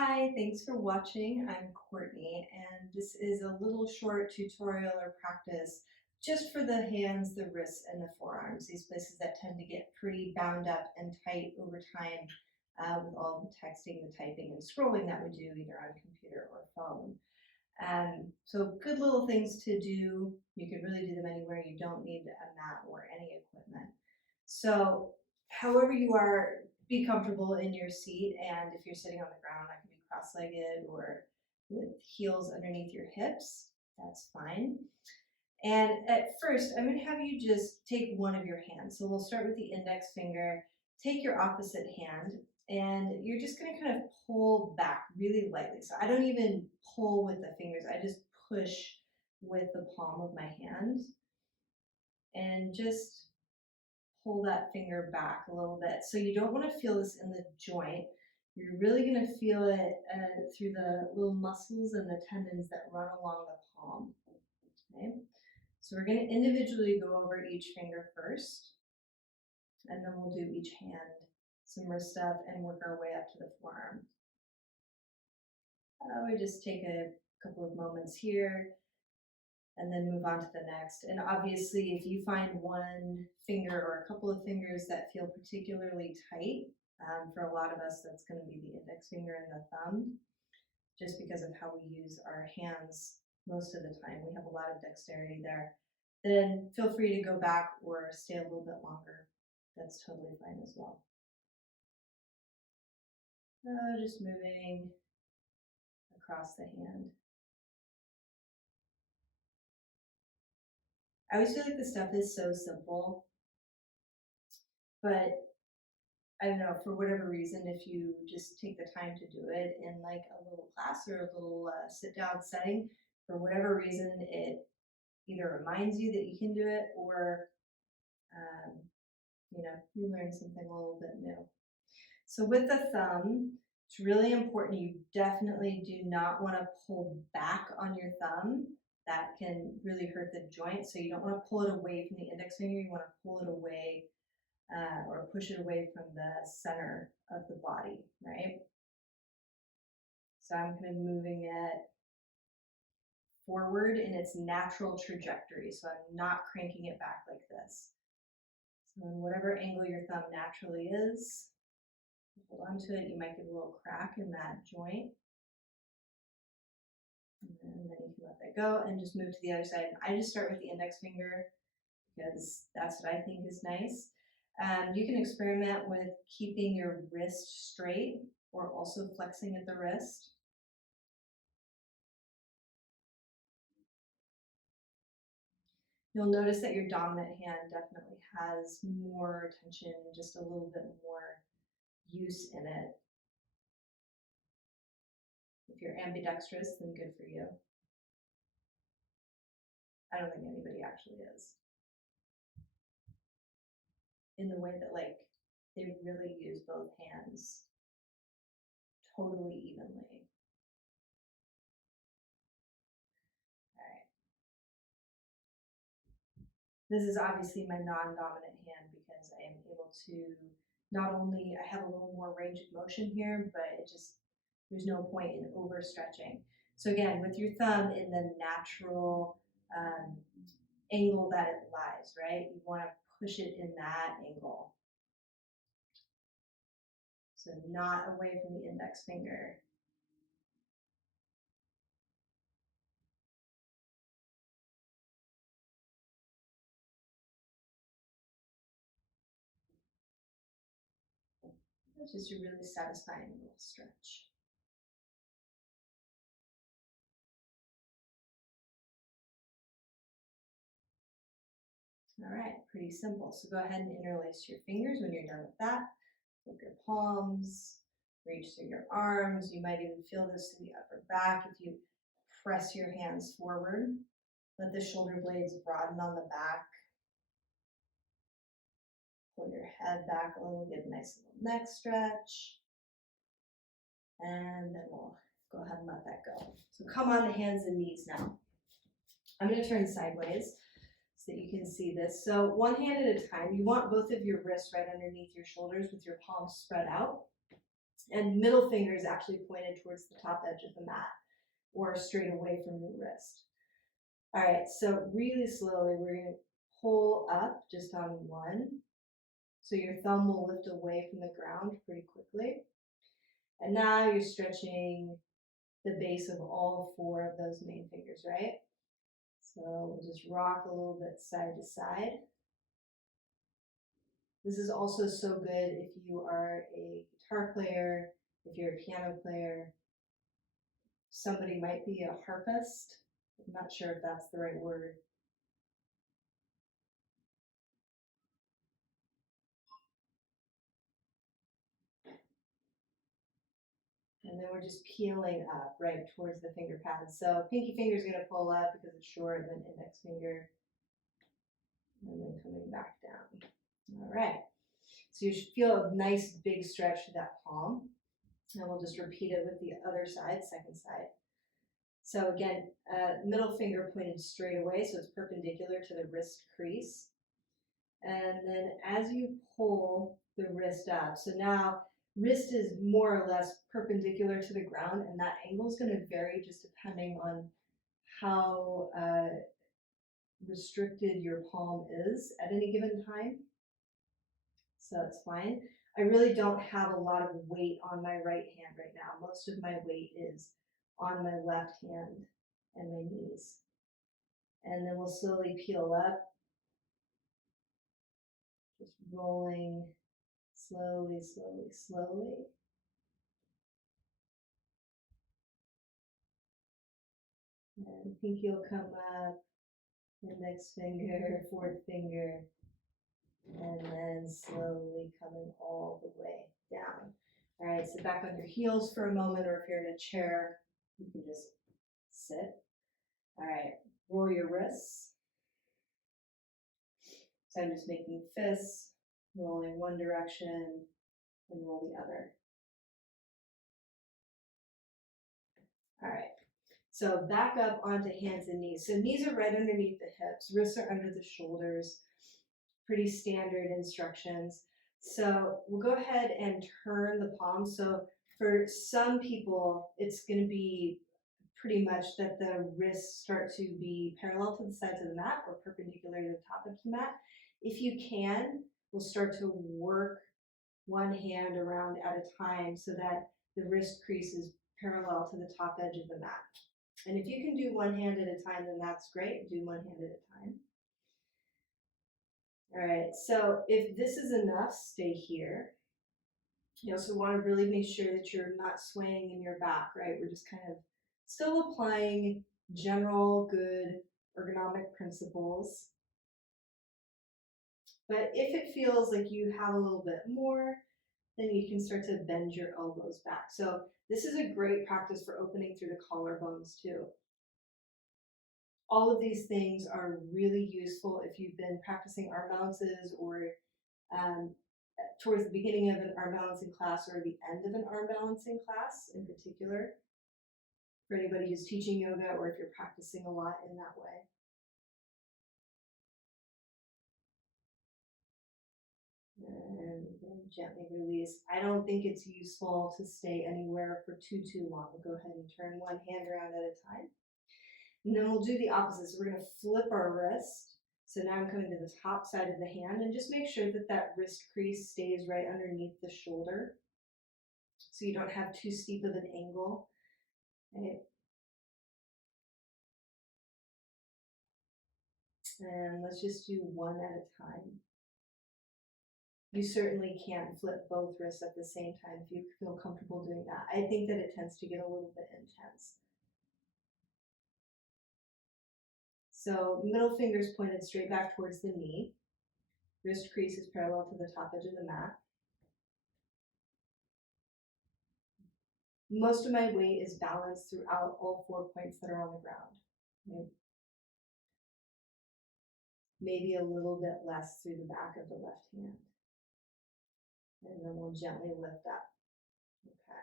Hi, thanks for watching. I'm Courtney, and this is a little short tutorial or practice just for the hands, the wrists, and the forearms, these places that tend to get pretty bound up and tight over time with all the texting, the typing, and scrolling that we do either on computer or phone. So good little things to do. You can really do them anywhere. You don't need a mat or any equipment. So however you are, be comfortable in your seat, and if you're sitting on the ground, that can be cross-legged or with heels underneath your hips, that's fine. And at first, I'm going to have you just take one of your hands. So we'll start with the index finger, take your opposite hand, and you're just going to kind of pull back really lightly. So I don't even pull with the fingers, I just push with the palm of my hand and just pull that finger back a little bit. So you don't want to feel this in the joint. You're really going to feel it through the little muscles and the tendons that run along the palm. Okay? So we're going to individually go over each finger first, and then we'll do each hand some wrist stuff and work our way up to the forearm. We just take a couple of moments here and then move on to the next. And obviously, if you find one finger or a couple of fingers that feel particularly tight, for a lot of us, that's going to be the index finger and the thumb, just because of how we use our hands most of the time. We have a lot of dexterity there. Then feel free to go back or stay a little bit longer. That's totally fine as well. Just moving across the hand. I always feel like this stuff is so simple, but I don't know, for whatever reason, if you just take the time to do it in like a little class or a little sit down setting, for whatever reason, it either reminds you that you can do it or, you learn something a little bit new. So with the thumb, it's really important. You definitely do not want to pull back on your thumb. That can really hurt the joint. So you don't want to pull it away from the index finger. You want to pull it away or push it away from the center of the body, right? So I'm kind of moving it forward in its natural trajectory. So I'm not cranking it back like this. So in whatever angle your thumb naturally is, hold on to it. You might get a little crack in that joint. And then you can let that go and just move to the other side. I just start with the index finger because that's what I think is nice. You can experiment with keeping your wrist straight or also flexing at the wrist. You'll notice that your dominant hand definitely has more tension, just a little bit more use in it. If you're ambidextrous, then good for you. I don't think anybody actually is. In the way that they really use both hands totally evenly. All right. This is obviously my non-dominant hand because I am able to not only, I have a little more range of motion here, but there's no point in overstretching. So again, with your thumb in the natural angle that it lies, right? You want to push it in that angle. So not away from the index finger. It's just a really satisfying little stretch. All right, pretty simple. So go ahead and interlace your fingers when you're done with that. Flip your palms, reach through your arms. You might even feel this through the upper back if you press your hands forward. Let the shoulder blades broaden on the back. Pull your head back a little, get a nice little neck stretch. And then we'll go ahead and let that go. So come on the hands and knees now. I'm going to turn sideways so that you can see this. So one hand at a time. You want both of your wrists right underneath your shoulders with your palms spread out. And middle finger is actually pointed towards the top edge of the mat or straight away from your wrist. All right, so really slowly we're going to pull up just on one. So your thumb will lift away from the ground pretty quickly. And now you're stretching the base of all four of those main fingers, right? So we'll just rock a little bit side to side. This is also so good if you are a guitar player, if you're a piano player. Somebody might be a harpist. I'm not sure if that's the right word. And then we're just peeling up right towards the finger pads. So pinky finger is going to pull up because it's short, and then index finger, and then coming back down. All right. So you should feel a nice big stretch to that palm. And we'll just repeat it with the other side, second side. So again, middle finger pointed straight away, so it's perpendicular to the wrist crease. And then as you pull the wrist up, so now wrist is more or less perpendicular to the ground, and that angle is going to vary just depending on how restricted your palm is at any given time. So that's fine. I really don't have a lot of weight on my right hand right now. Most of my weight is on my left hand and my knees. And then we'll slowly peel up, just rolling slowly, slowly, slowly. And pinky will come up, index finger, fourth finger, and then slowly coming all the way down. All right, sit back on your heels for a moment, or if you're in a chair, you can just sit. All right, roll your wrists. So I'm just making fists, rolling one direction, and roll the other. All right, so back up onto hands and knees. So knees are right underneath the hips, wrists are under the shoulders. Pretty standard instructions. So we'll go ahead and turn the palms. So for some people, it's going to be pretty much that the wrists start to be parallel to the sides of the mat or perpendicular to the top of the mat. If you can, we'll start to work one hand around at a time so that the wrist crease is parallel to the top edge of the mat. And if you can do one hand at a time, then that's great. Do one hand at a time. All right, so if this is enough, stay here. You also want to really make sure that you're not swaying in your back, right? We're just kind of still applying general good ergonomic principles. But if it feels like you have a little bit more, then you can start to bend your elbows back. So this is a great practice for opening through the collarbones too. All of these things are really useful if you've been practicing arm balances or towards the beginning of an arm balancing class or the end of an arm balancing class in particular, for anybody who's teaching yoga or if you're practicing a lot in that way. And then gently release. I don't think it's useful to stay anywhere for too long. We'll go ahead and turn one hand around at a time. And then we'll do the opposite. So we're going to flip our wrist. So now I'm coming to the top side of the hand, and just make sure that that wrist crease stays right underneath the shoulder so you don't have too steep of an angle. Right? And let's just do one at a time. You certainly can't flip both wrists at the same time if you feel comfortable doing that. I think that it tends to get a little bit intense. So middle finger's pointed straight back towards the knee. Wrist crease is parallel to the top edge of the mat. Most of my weight is balanced throughout all 4 points that are on the ground. Right? Maybe a little bit less through the back of the left hand. And then we'll gently lift up. Okay.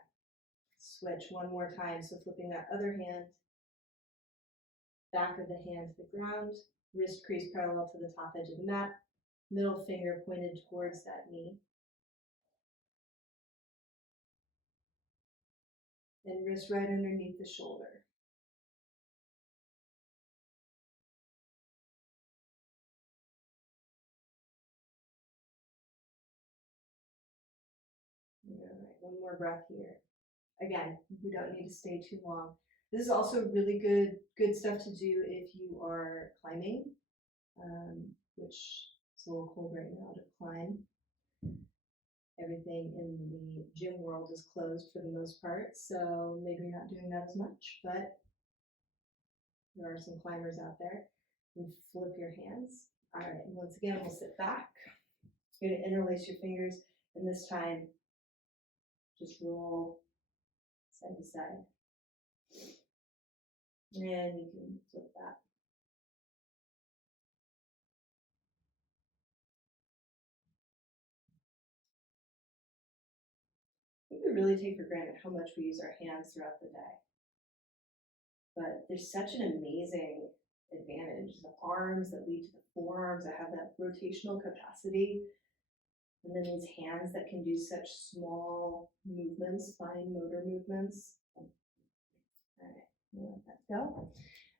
Switch one more time. So flipping that other hand, back of the hand to the ground, wrist crease parallel to the top edge of the mat, middle finger pointed towards that knee. and wrist right underneath the shoulder. All right, one more breath here. Again, we don't need to stay too long. This is also really good stuff to do if you are climbing, which is a little cold right now to climb. Everything in the gym world is closed for the most part, so maybe you're not doing that as much, but there are some climbers out there. And flip your hands. All right, and once again, we'll sit back. You're gonna interlace your fingers, and this time, just roll side to side. And you can flip that. I think we really take for granted how much we use our hands throughout the day. But there's such an amazing advantage. The arms that lead to the forearms that have that rotational capacity, and then these hands that can do such small movements, fine motor movements. All right, let that go.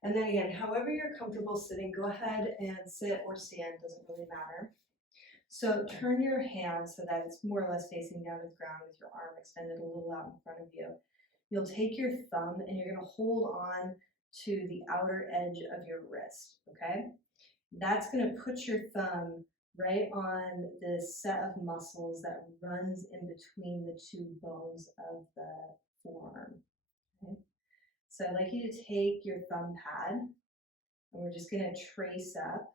And then again, however you're comfortable sitting, go ahead and sit or stand, doesn't really matter. So turn your hands so that it's more or less facing down to the ground with your arm extended a little out in front of you. You'll take your thumb and you're going to hold on to the outer edge of your wrist, okay? That's going to put your thumb right on this set of muscles that runs in between the two bones of the forearm, okay? So I'd like you to take your thumb pad and we're just going to trace up.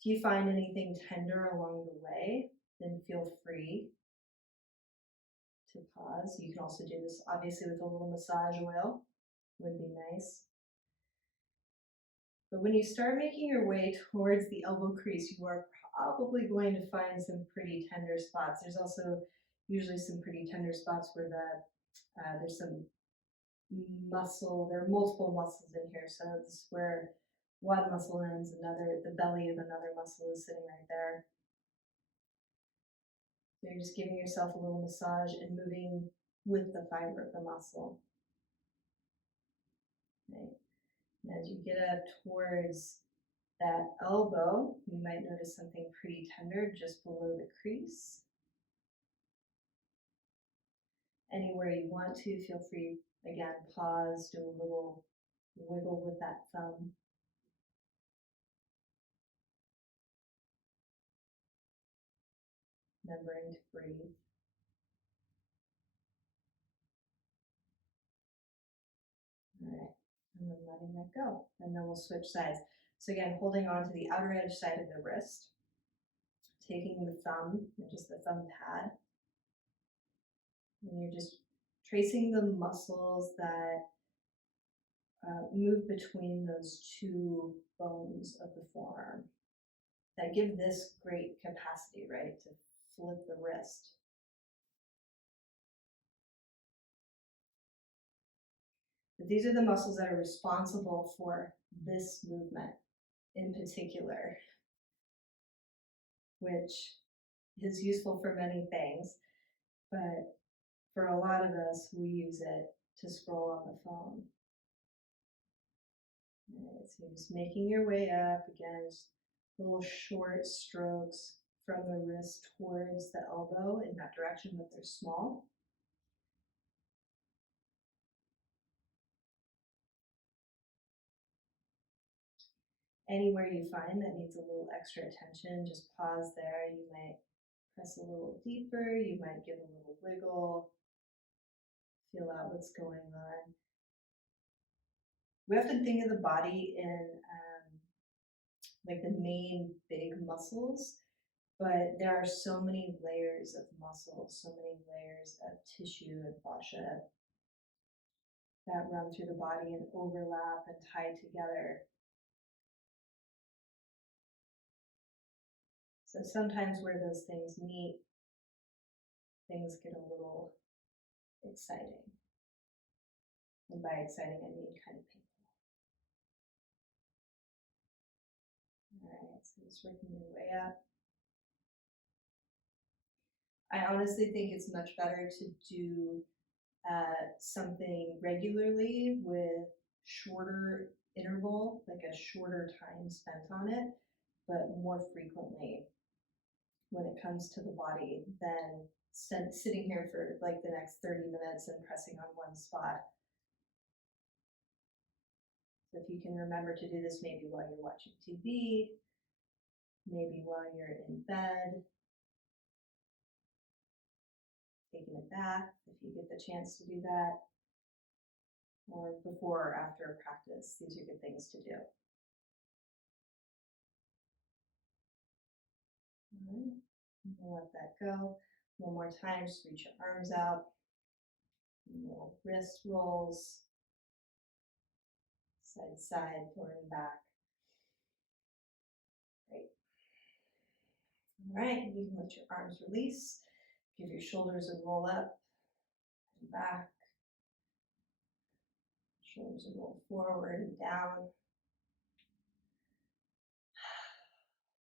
If you find anything tender along the way, then feel free to pause. You can also do this obviously with a little massage oil, would be nice. But when you start making your way towards the elbow crease, you are probably going to find some pretty tender spots. There's also usually some pretty tender spots where there's some muscle, there are multiple muscles in here. So this is where one muscle ends, the belly of another muscle is sitting right there. So you're just giving yourself a little massage and moving with the fiber of the muscle. Right. And as you get up towards that elbow, you might notice something pretty tender just below the crease. Anywhere you want to, feel free, again, pause, do a little wiggle with that thumb. Remembering to breathe. All right, and then letting that go. And then we'll switch sides. So again, holding on to the outer edge side of the wrist, taking the thumb, just the thumb pad, and you're just tracing the muscles that move between those two bones of the forearm that give this great capacity, right, to flip the wrist. But these are the muscles that are responsible for this movement in particular, which is useful for many things, but for a lot of us, we use it to scroll on the phone. Right, so you're just making your way up, again, just little short strokes from the wrist towards the elbow in that direction, but they're small. Anywhere you find that needs a little extra attention, just pause there. You might press a little deeper, you might give a little wiggle, feel out what's going on. We often think of the body in like the main big muscles, but there are so many layers of muscles, so many layers of tissue and fascia that run through the body and overlap and tie together. So sometimes where those things meet, things get a little exciting. And by exciting, I mean kind of painful. All right, so just working your way up. I honestly think it's much better to do something regularly with shorter interval, like a shorter time spent on it, but more frequently when it comes to the body than sitting here for like the next 30 minutes and pressing on one spot. So if you can remember to do this maybe while you're watching TV, maybe while you're in bed, taking a bath, if you get the chance to do that, or before or after practice, these are good things to do. All right. Let that go. One more time, just reach your arms out. Little wrist rolls, side to side, forward and back. Great. All right, you can let your arms release. Give your shoulders a roll up and back. Shoulders a roll forward and down.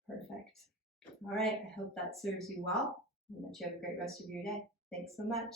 Perfect. All right, I hope that serves you well and that you have a great rest of your day. Thanks so much.